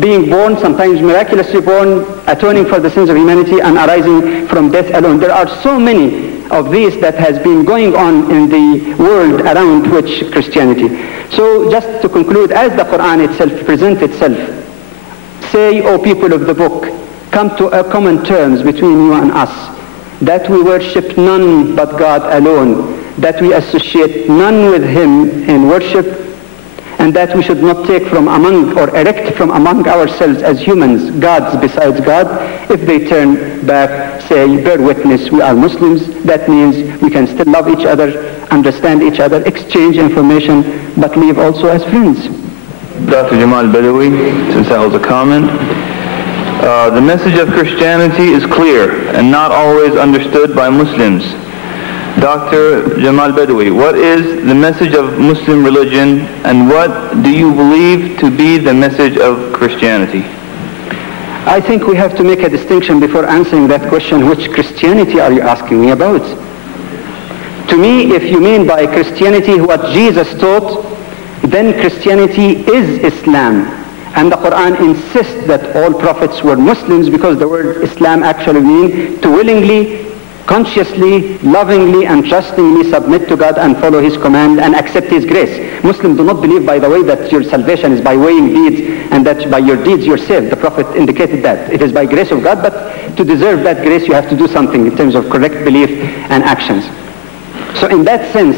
being born, sometimes miraculously born, atoning for the sins of humanity, and arising from death alone. There are so many of these that has been going on in the world around which Christianity. So just to conclude, as the Quran itself presents itself, say, O people of the book, come to a common terms between you and us, that we worship none but God alone, that we associate none with him in worship, and that we should not take from among or erect from among ourselves as humans gods besides God. If they turn back, say, bear witness, we are Muslims. That means we can still love each other, understand each other, exchange information, but live also as friends. Dr. Jamal Badawi, since that was a comment. The message of Christianity is clear and not always understood by Muslims. Dr. Jamal Badawi, what is the message of Muslim religion, and what do you believe to be the message of Christianity? I think we have to make a distinction before answering that question. Which Christianity are you asking me about? To me, if you mean by Christianity what Jesus taught, then Christianity is Islam. And the Quran insists that all prophets were Muslims, because the word Islam actually means to willingly, consciously, lovingly, and trustingly submit to God and follow his command and accept his grace. Muslims do not believe, by the way, that your salvation is by weighing deeds and that by your deeds you're saved. The Prophet indicated that. It is by grace of God, but to deserve that grace you have to do something in terms of correct belief and actions. So in that sense,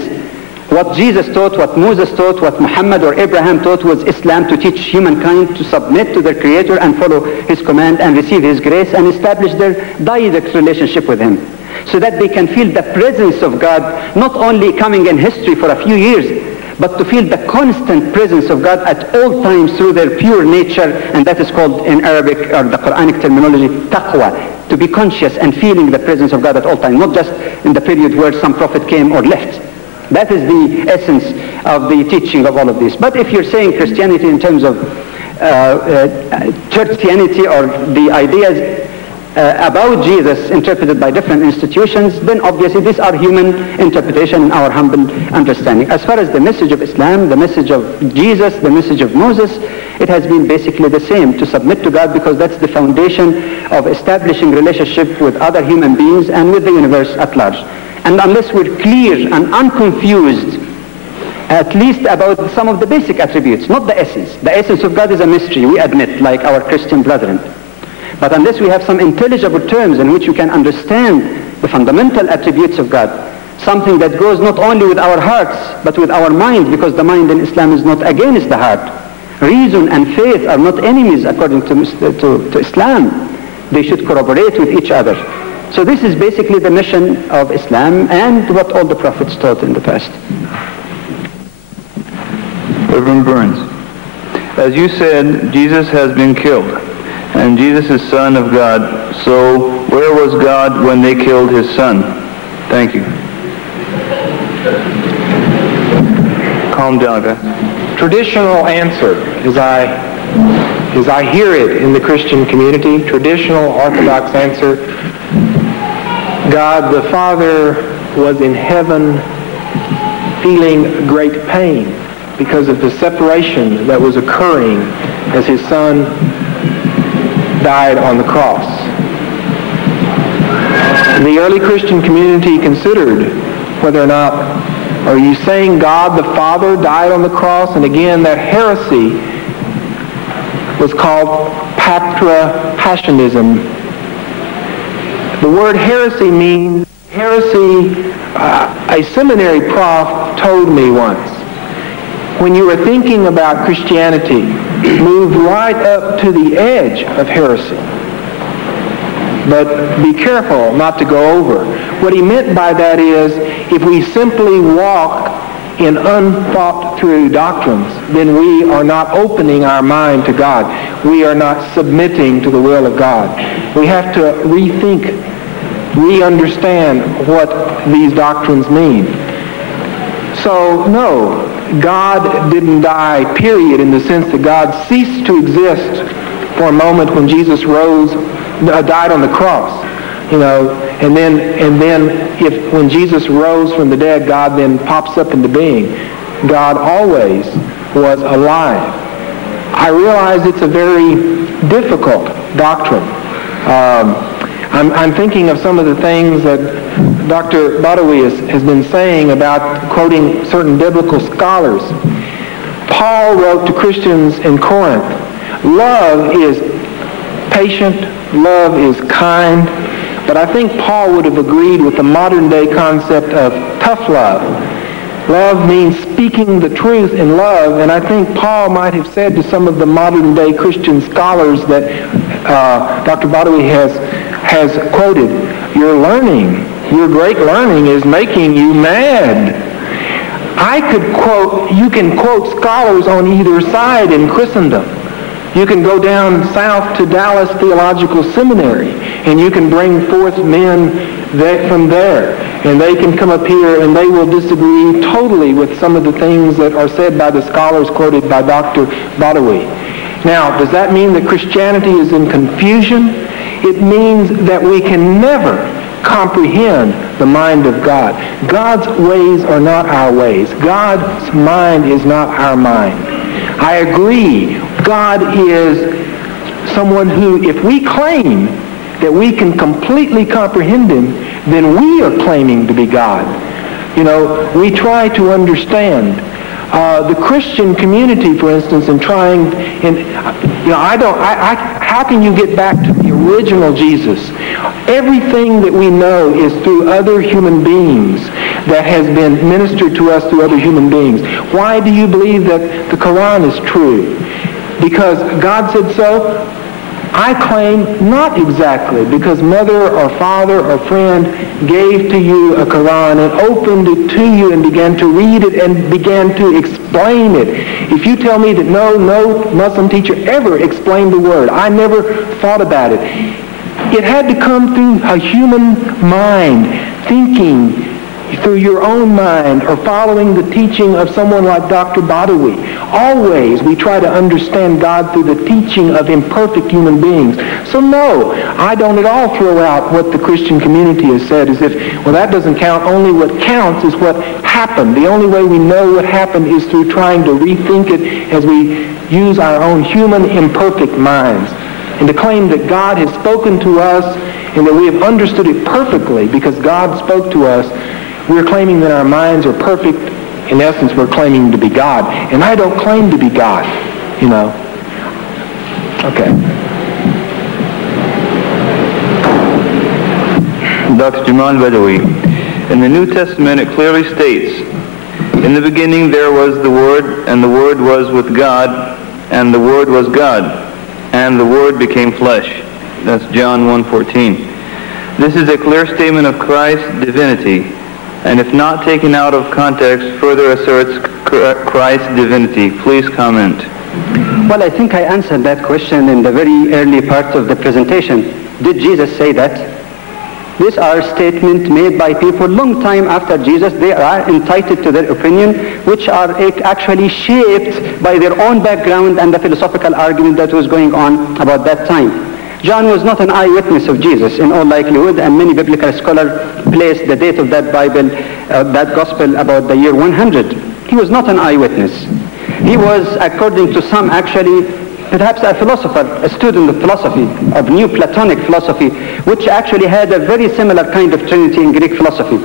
what Jesus taught, what Moses taught, what Muhammad or Abraham taught was Islam, to teach humankind to submit to their Creator and follow his command and receive his grace and establish their direct relationship with him, so that they can feel the presence of God, not only coming in history for a few years, but to feel the constant presence of God at all times through their pure nature, and that is called in Arabic or the Quranic terminology, taqwa, to be conscious and feeling the presence of God at all times, not just in the period where some prophet came or left. That is the essence of the teaching of all of this. But if you're saying Christianity in terms of churchianity or the ideas about Jesus interpreted by different institutions, then obviously these are human interpretation in our humble understanding. As far as the message of Islam, the message of Jesus, the message of Moses, it has been basically the same, to submit to God, because that's the foundation of establishing relationship with other human beings and with the universe at large. And unless we're clear and unconfused, at least about some of the basic attributes, not the essence. The essence of God is a mystery, we admit, like our Christian brethren. But unless we have some intelligible terms in which you can understand the fundamental attributes of God, something that goes not only with our hearts, but with our mind, because the mind in Islam is not against the heart. Reason and faith are not enemies according to Islam. They should corroborate with each other. So this is basically the mission of Islam and what all the prophets taught in the past. Reverend Burns, as you said, Jesus has been killed, and Jesus is Son of God. So where was God when they killed his Son? Thank you. Calm down, guys. Traditional answer, as I hear it in the Christian community, traditional Orthodox answer, God the Father was in heaven feeling great pain because of the separation that was occurring as his Son died on the cross. The early Christian community considered whether or not, are you saying God the Father died on the cross? And again, that heresy was called patripassionism. The word heresy means heresy. A seminary prof told me once, when you were thinking about Christianity, move right up to the edge of heresy. But be careful not to go over. What he meant by that is, if we simply walk in unthought through doctrines, then we are not opening our mind to God. We are not submitting to the will of God. We have to rethink, re-understand what these doctrines mean. So, no, God didn't die, period, in the sense that God ceased to exist for a moment when Jesus died on the cross. You know, and then if when Jesus rose from the dead, God then pops up into being. God always was alive. I realize it's a very difficult doctrine. I'm thinking of some of the things that Dr. Badawi has been saying about quoting certain biblical scholars. Paul wrote to Christians in Corinth, love is patient, love is kind, but I think Paul would have agreed with the modern day concept of tough love. Love means speaking the truth in love, and I think Paul might have said to some of the modern day Christian scholars that Dr. Badawi has quoted, your great learning is making you mad. You can quote scholars on either side in Christendom. You can go down south to Dallas Theological Seminary, and you can bring forth men from there, and they can come up here and they will disagree totally with some of the things that are said by the scholars quoted by Dr. Badawi. Now, does that mean that Christianity is in confusion? It means that we can never comprehend the mind of God. God's ways are not our ways. God's mind is not our mind. I agree, God is someone who, if we claim that we can completely comprehend him, then we are claiming to be God. You know, we try to understand. The Christian community, for instance, how can you get back to the original Jesus? Everything that we know is through other human beings that has been ministered to us through other human beings. Why do you believe that the Quran is true? Because God said so? I claim not exactly, because mother or father or friend gave to you a Quran and opened it to you and began to read it and began to explain it. If you tell me that no Muslim teacher ever explained the word, I never thought about it. It had to come through a human mind, thinking through your own mind or following the teaching of someone like Dr. Badawi. Always we try to understand God through the teaching of imperfect human beings. So no, I don't at all throw out what the Christian community has said as if, well, that doesn't count. Only what counts is what happened. The only way we know what happened is through trying to rethink it as we use our own human imperfect minds. And to claim that God has spoken to us and that we have understood it perfectly because God spoke to us, we're claiming that our minds are perfect. In essence, we're claiming to be God. And I don't claim to be God, you know. Okay. Dr. Jamal Badawi, in the New Testament it clearly states, in the beginning there was the Word, and the Word was with God, and the Word was God, and the Word became flesh. That's John 1:14. This is a clear statement of Christ's divinity, and if not taken out of context, further asserts Christ's divinity. Please comment. Well, I think I answered that question in the very early part of the presentation. Did Jesus say that? These are statements made by people long time after Jesus. They are entitled to their opinion, which are actually shaped by their own background and the philosophical argument that was going on about that time. John was not an eyewitness of Jesus in all likelihood, and many biblical scholars place the date of that Bible, that gospel, about the year 100. He was not an eyewitness. He was, according to some, actually perhaps a philosopher, a student of philosophy, of New Platonic philosophy, which actually had a very similar kind of Trinity in Greek philosophy.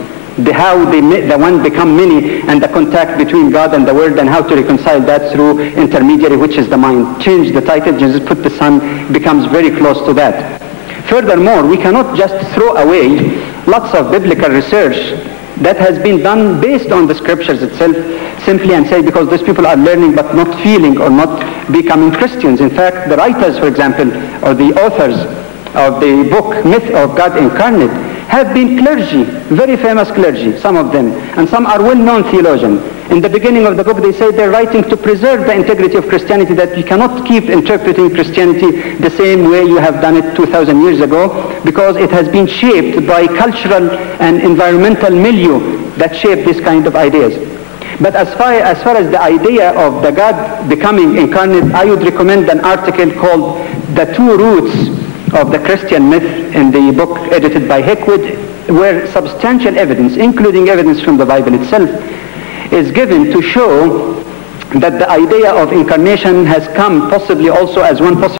How the one become many, and the contact between God and the world, and how to reconcile that through intermediary, which is the mind. Change the title, Jesus put the Son, becomes very close to that. Furthermore, we cannot just throw away lots of biblical research that has been done based on the scriptures itself, simply and say because these people are learning but not feeling or not becoming Christians. In fact, the writers, for example, or the authors of the book Myth of God Incarnate have been clergy, very famous clergy, some of them, and some are well-known theologians. In the beginning of the book they say they're writing to preserve the integrity of Christianity, that you cannot keep interpreting Christianity the same way you have done it 2,000 years ago, because it has been shaped by cultural and environmental milieu that shape this kind of ideas. But as far as the idea of the God becoming incarnate, I would recommend an article called The Two Roots of the Christian Myth in the book edited by Hickwood, where substantial evidence, including evidence from the Bible itself, is given to show that the idea of incarnation has come possibly also as one possible